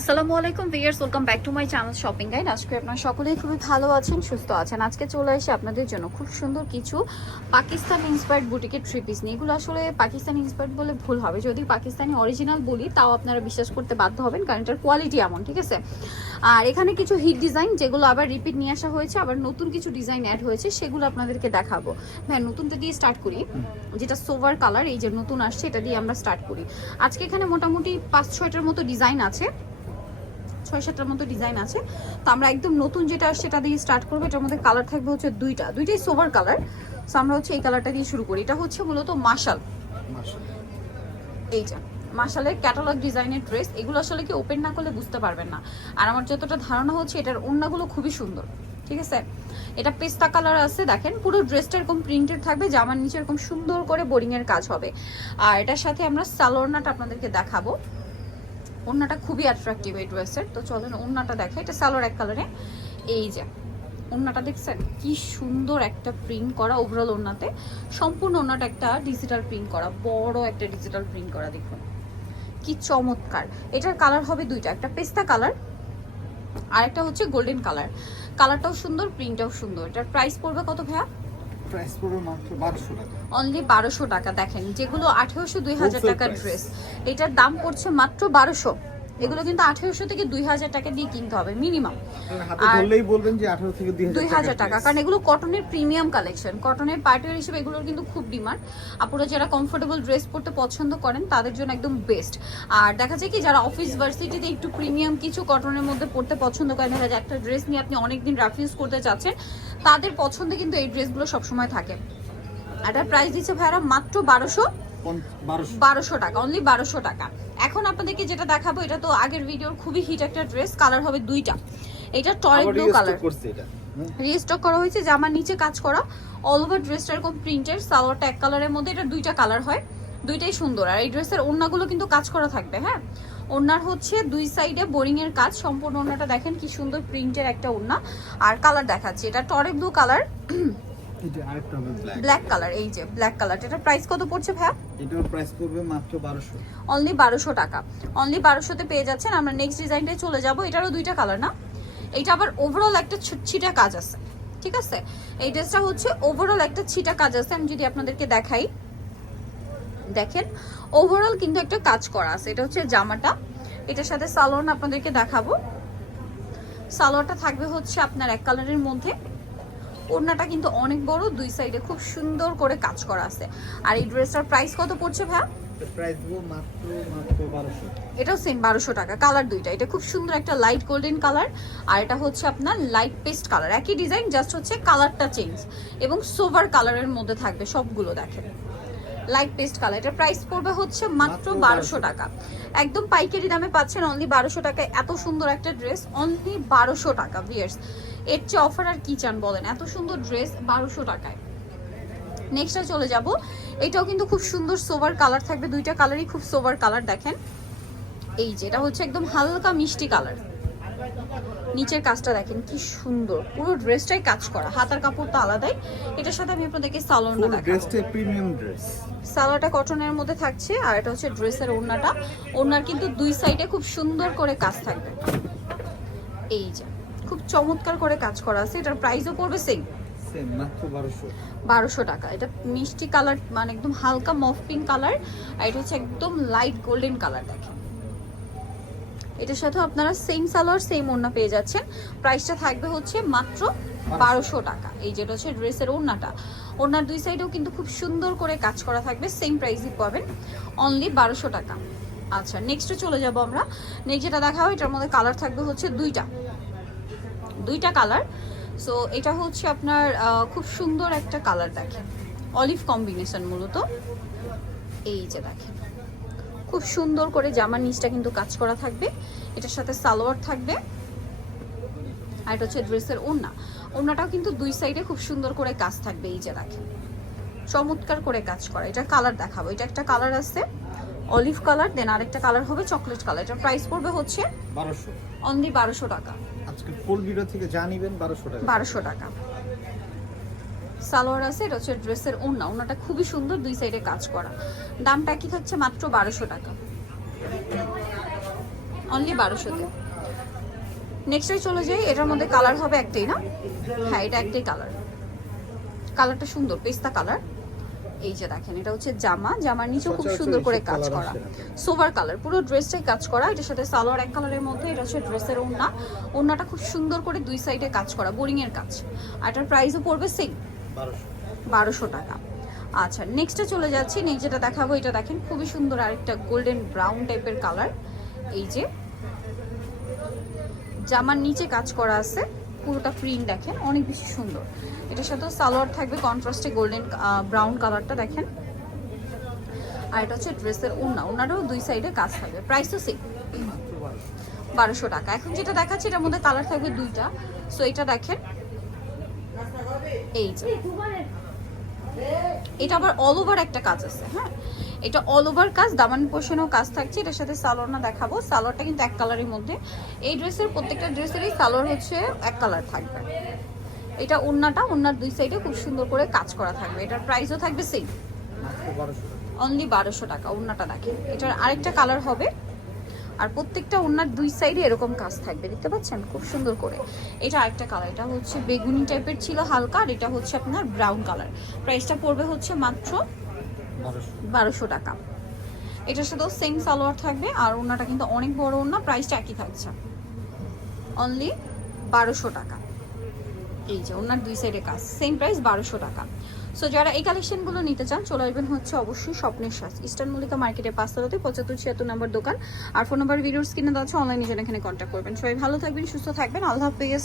আসসালামু আলাইকুম viewers welcome back to my channel shopping guide. আজকে আপনারা সকলেই খুবই ভালো আছেন, সুস্থ আছেন। আজকে চলে এসে আপনাদের জন্য খুব সুন্দর কিছু পাকিস্তান ইন্সপায়ার্ড বুটিকের থ্রি পিস নিয়ে এগুলো আসলে পাকিস্তান ইন্সপায়ার্ড বলে ভুল হবে। যদি পাকিস্তানি অরিজিনাল বলি, তাও আপনারা বিশ্বাস করতে বাধ্য হবেন, কারণ এটার কোয়ালিটি এমন, ঠিক আছে? আর এখানে কিছু হিট ডিজাইন যেগুলো আবার রিপিট নিয়ে আসা হয়েছে, আবার নতুন কিছু ডিজাইন অ্যাড হয়েছে, সেগুলো আপনাদেরকে দেখাবো। হ্যাঁ নতুনটা দিয়ে স্টার্ট করি। যেটা সোভার কালার এই যে নতুন আসছে, এটা দিয়ে আমরা স্টার্ট করি। আজকে এখানে মোটামুটি পাঁচ ছয়টার মতো ডিজাইন আছে। ছয় সাতটার মতো ডিজাইন আছে। তো আমরা একদম নতুন যেটা আসছে সেটা দিয়ে স্টার্ট করব। এটার মধ্যে কালার থাকবে হচ্ছে দুইটা। দুইটাই সোভার কালার সো আমরা হচ্ছে এই কালারটা দিয়ে শুরু করি। এটা হচ্ছে মূলত মার্শাল এইটা। মার্শালের ক্যাটালগ ডিজাইনের ড্রেস এগুলো আসলে কি ওপেন না করলে বুঝতে পারবেন না। আর আমার যতটা ধারণা হচ্ছে এটার ওড়নাগুলো খুবই সুন্দর। ঠিক আছে? এটা পেস্তা কালার আছে দেখেন। পুরো ড্রেসটা এরকম প্রিন্টেড থাকবে। জামার নিচে এরকম সুন্দর করে বোরিং এর কাজ হবে। আর এটার সাথে আমরা সালোয়ারনাটা আপনাদেরকে দেখাবো। ওড়নাটা খুবই অ্যাট্রাকটিভ এই ড্রেসের। তো চলেন ওড়নাটা দেখা। এটা সালোয়ার এক কালারে এই যে, ওড়নাটা দেখছেন? কি সুন্দর একটা প্রিন্ট করা ওভারঅল ওড়নাতে। সম্পূর্ণ ওড়নাটা একটা ডিজিটাল প্রিন্ট করা, বড় একটা ডিজিটাল প্রিন্ট করা, দেখুন। কি চমৎকার। এটার কালার হবে দুইটা, একটা পেস্তা কালার আর একটা হচ্ছে গোল্ডেন কালার কালারটাও সুন্দর প্রিন্টটাও সুন্দর। এটার প্রাইস পড়বে কত ভাইয়া? প্রাইস পড়বে মাত্র বারোশো টাকা। অনলি বারোশো টাকা দেখেন যেগুলো আঠারোশো দুই হাজার টাকার ড্রেস এটার দাম পড়ছে মাত্র বারোশো। এগুলো কিন্তু আঠেরোশো থেকে দুই হাজার টাকা দিয়ে কিনতে হবে মিনিমাম আর- বলবেন যে আঠারো থেকে দুই হাজার টাকা কারণ এগুলো কটনের প্রিমিয়াম কালেকশন কটনের পার্টিয়ার হিসেবে এগুলোর কিন্তু খুব ডিমান্ড আপুরা যারা কমফোর্টেবল ড্রেস পরতে পছন্দ করেন তাদের জন্য একদম বেস্ট আর দেখা যায় কি যারা অফিস ভার্সিটিতে একটু প্রিমিয়াম কিছু কটনের মধ্যে পড়তে পছন্দ করেন দেখা যায় একটা ড্রেস নিয়ে আপনি অনেকদিন রাফিউজ করতে চাচ্ছেন তাদের পছন্দে কিন্তু এই ড্রেসগুলো সবসময় থাকে। এটার প্রাইস দিচ্ছে ভাইরা মাত্র বারোশো। বারোশো। টাকা অনলি বারোশো টাকা। এখন আপনাদেরকে যেটা দেখাবো এটা তো আগের ভিডিওর খুবই হিট একটা ড্রেস কালার হবে দুইটা। এটা টয় ব্লু কালার রিস্টক করা হয়েছে জামার নিচে কাজ করা। অল ওভার ড্রেসটা এরকম প্রিন্টের সালোয়ারটা এক কালারের মধ্যে এটা দুইটা কালার হয়। দুইটাই সুন্দর। আর এই ড্রেসের ওড়নাগুলো কিন্তু কাজ করা থাকবে হ্যাঁ? ওড়নার হচ্ছে দুই সাইডে বোরিং এর কাজ সম্পূর্ণ ওড়নাটা দেখেন কি সুন্দর প্রিন্টের একটা ওড়না। আর কালার দেখাচ্ছি এটা টরে ব্লু কালার ব্ল্যাক কালার এই যে ব্ল্যাক কালার এটার প্রাইস কত পড়ছে ভাইয়া? এটার প্রাইস পড়বে মাত্র বারোশো। অনলি টাকা। অনলি পেয়ে যাচ্ছেন। আমরা নেক্সট ডিজাইনটাই চলে যাব। এটারও দুইটা কালার না। এটা আবার ওভারঅল একটা ছিটা কাজ আছে। ঠিক আছে? এই ড্রেসটা হচ্ছে ওভারঅল একটা ছিটা কাজ আছে। আমি যদি আপনাদেরকে দেখাই। দেখেন ওভারঅল কিন্তু একটা কাজ করা আছে। এটা হচ্ছে জামাটা। এটার সাথে সালোয়ার আপনাদেরকে দেখাবো। সালোয়ারটা থাকবে হচ্ছে আপনার এক কালারের মধ্যে। ওড়নাটা কিন্তু অনেক বড় দুই সাইডে খুব সুন্দর করে কাজ করা আছে। আর এই ড্রেসটার প্রাইস কত পড়ছে বারোশো। এটাও সেম বারোশো টাকা। কালার দুইটা। এটা খুব সুন্দর একটা লাইট গোল্ডেন কালার আর এটা হচ্ছে আপনার লাইট পেস্ট কালার একই ডিজাইন জাস্ট হচ্ছে কালারটা চেঞ্জ এবং সোভার কালারের মধ্যে থাকবে সবগুলো দেখেন। লাইট পেস্ট কালার এটা প্রাইস পড়বে হচ্ছে মাত্র মাত্র বারোশো টাকা। একদম পাইকারি দামে পাচ্ছেন অনলি বারোশো টাকায় এত সুন্দর একটা ড্রেস অনলি বারোশো টাকা ভিয়ার্স এর চেয়ে অফার আর কি চান বলেন? এত সুন্দর ড্রেস বারোশো টাকায়। নেক্সটে চলে যাব। এটাও কিন্তু খুব সুন্দর সোভার কালার থাকবে। দুইটা কালারই খুব সোভার কালার দেখেন। এই যে এটা হচ্ছে একদম হালকা মিষ্টি কালার নিচের কাজটা দেখেন কি সুন্দর। পুরো ড্রেসটাই কাজ করা। হাতার কাপড় তো আলাদাই। এটার সাথে আমি আপনাদেরকে সালোয়ারটা দেখাবো। ড্রেসটা প্রিমিয়াম ড্রেস সালোয়ারটা কটনের মধ্যে থাকছে আর এটা হচ্ছে ড্রেসের ওড়নাটা। ওড়নার কিন্তু দুই সাইডে খুব সুন্দর করে কাজ থাকবে। এই যে। খুব চমৎকার করে কাজ করা আছে। এটার প্রাইসও পড়বে সেম বারোশো। টাকা। এটা মিষ্টি কালার মানে একদম হালকা মফ পিঙ্ক কালার আর এটা হচ্ছে একদম লাইট গোল্ডেন কালার দেখেন। এটার সাথে আপনারা সেম সালোয়ার সেম ওড়না পেয়ে যাচ্ছেন। প্রাইসটা থাকবে হচ্ছে মাত্র বারোশো টাকা। এই যেটা হচ্ছে ড্রেসের ওড়নাটা। ওড়নার দুই সাইডেও কিন্তু খুব সুন্দর করে কাজ করা থাকবে সেম প্রাইসই পাবেন। অনলি বারোশো টাকা। আচ্ছা নেক্সটে চলে যাব আমরা। নেক্সট যেটা দেখা হয় এটার মধ্যে কালার থাকবে হচ্ছে দুইটা। দুইটা কালার। সো এটা হচ্ছে আপনার খুব সুন্দর একটা কালার দেখেন। অলিভ কম্বিনেশন মূলত। এই যে দেখেন। খুব সুন্দর করে জামার নিচটা কিন্তু কাজ করা থাকবে। এটার সাথে সালোয়ার থাকবে। আর এটা হচ্ছে ড্রেসের ওড়না। ওড়নাটাও কিন্তু দুই সাইডে খুব সুন্দর করে কাজ থাকবে। এই যে দেখেন। চমৎকার করে কাজ করা। এটা কালার দেখাবো। এটা একটা কালার আছে অলিভ কালার দেন আরেকটা কালার হবে চকলেট কালার। এটার প্রাইস পড়বে হচ্ছে বারোশো। অনলি বারোশো টাকা। আজকে ফুল ভিডিও থেকে যা নিবেন, বারোশো টাকা। বারোশো টাকা। সালোয়ার আছে, এটা হচ্ছে ড্রেসের ওড়না। ওড়নাটা খুবই সুন্দর, দুই সাইডে কাজ করা। দামটা কি থাকছে মাত্র বারোশো টাকা। অনলি বারোশোতে নেক্সটে চলে যাই, এটার মধ্যে কালার হবে একটাই না? হ্যাঁ এটা একটাই কালার কালারটা সুন্দর, পেস্তা কালার এই যে দেখেন এটা হচ্ছে জামা। জামার নিচেও খুব সুন্দর করে কাজ করা। সোভার কালার পুরো ড্রেসটাই কাজ করা। এটার সাথে সালোয়ার এক কালারের মধ্যে এটা হচ্ছে ড্রেসের ওড়না। ওড়নাটা খুব সুন্দর করে দুই সাইডে কাজ করা বোরিং এর কাজ। আর এটার প্রাইসও পড়বে সেম বারোশো। বারোশো টাকা। আচ্ছা নেক্সটে চলে যাচ্ছি। নেক্সট যেটা দেখাবো এটা দেখেন খুবই সুন্দর আরেকটা গোল্ডেন ব্রাউন টাইপের কালার এই যে জামার নিচে কাজ করা আছে। পুরোটা প্রিন্ট দেখেন, অনেক বেশি সুন্দর। এটার সাথে সালোয়ার থাকবে কন্ট্রাস্টে গোল্ডেন ব্রাউন কালারটা দেখেন। আর এটা হচ্ছে ড্রেসের ওড়না, ওড়নাটাও দুই সাইডে কাজ থাকবে। প্রাইসও সেম বারোশো টাকা। এখন যেটা দেখাচ্ছি, এটার মধ্যে কালার থাকবে দুইটা। সো এটা দেখেন, এই যে। এটা আবার অল ওভার একটা কাজ আছে হ্যাঁ? এটা অল ওভার কাজ দামান পোষণেও কাজ থাকছে, এটার সাথে সালোয়ার না দেখাবো। সালোয়ারটা কিন্তু এক কালারের মধ্যে। এই ড্রেসের প্রত্যেকটা ড্রেসেরই সালোয়ার হচ্ছে এক কালার থাকবে। এটা ওড়নাটা ওড়নার দুই সাইডে খুব সুন্দর করে কাজ করা থাকবে। এটার প্রাইসও থাকবে সেম অনলি বারোশো টাকা ওড়নাটা দেখেন। এটার আরেকটা কালার হবে। আর প্রত্যেকটা ওড়নার দুই সাইডে এরকম কাজ থাকবে, দেখতে পাচ্ছেন? খুব সুন্দর করে। এটা আরেকটা কালার এটা হচ্ছে বেগুনি টাইপের ছিল হালকা, আর এটা হচ্ছে আপনার ব্রাউন কালার প্রাইসটা পড়বে হচ্ছে মাত্র বারোশো টাকা। এটার সাথেও সেম সালোয়ার থাকবে, আর ওড়নাটা কিন্তু অনেক বড় ওড়না প্রাইসটা একই থাকছে। অনলি বারোশো টাকা। এই যে ওনার দুই সাইডে কাজ সেম প্রাইস বারোশো টাকা। সো যারা এই কালেকশনগুলো নিতে চান, চলে আসবেন হচ্ছে অবশ্যই স্বপ্নের সাজ। ইস্টার্ন মল্লিকা মার্কেটে পাঁচতলাতে, পঁচাত্তর ছিয়াত্তর নম্বর দোকান। আর ফোন নাম্বার ভিডিওস কিনে দেওয়া আছে অনলাইনে যেন এখানে কন্ট্যাক্ট করবেন। সবাই ভালো থাকবেন, সুস্থ থাকবেন। আল্লাহ হাফেজ।